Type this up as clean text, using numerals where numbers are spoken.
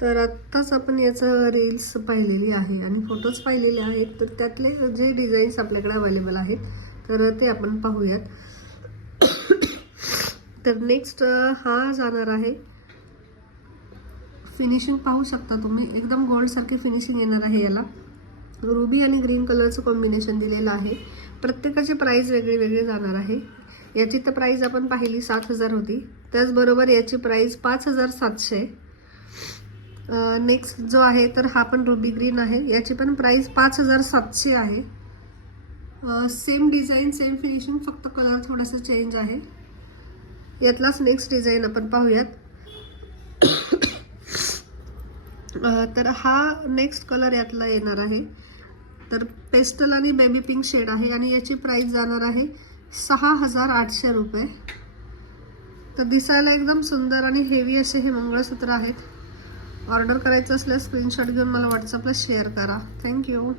तर आत्ताच आपण याचं रील्स पाहिलेली आहे आणि फोटोज पाहिलेले आहेत, तर त्यातले जे डिझाईन्स आपल्याकडे अवेलेबल आहेत तर ते आपण पाहूयात. तर नेक्स्ट हा जाणार आहे. फिनिशिंग पाहू शकता तुम्ही, एकदम गोल्डसारखी फिनिशिंग येणार आहे. याला रुबी आणि ग्रीन कलरचं कॉम्बिनेशन दिलेलं आहे. प्रत्येकाची प्राईस वेगळी वेगळी जाणार आहे. याची तर प्राईस आपण पाहिली 7,000 होती, त्याचबरोबर याची प्राईस 5,700. नेक्स्ट जो आहे तर हा पण रुबी ग्रीन आहे, याची पण प्राईस 5,700 आहे. सेम डिझाईन सेम फिनिशिंग, फक्त कलर थोडासा चेंज आहे. यातलाच नेक्स्ट डिझाईन आपण पाहूयात. तर हा नेक्स्ट कलर यातला येणार आहे. तर पेस्टल आणि बेबी पिंक शेड आहे आणि याची प्राइस जाणार आहे 6,800 रुपये. तर दिसायला एकदम सुंदर आणि हेवी असे हे मंगळसूत्र आहेत. ऑर्डर करायचं असल्यास स्क्रीनशॉट घेऊन मला व्हॉट्सअपला शेअर करा. थँक्यू.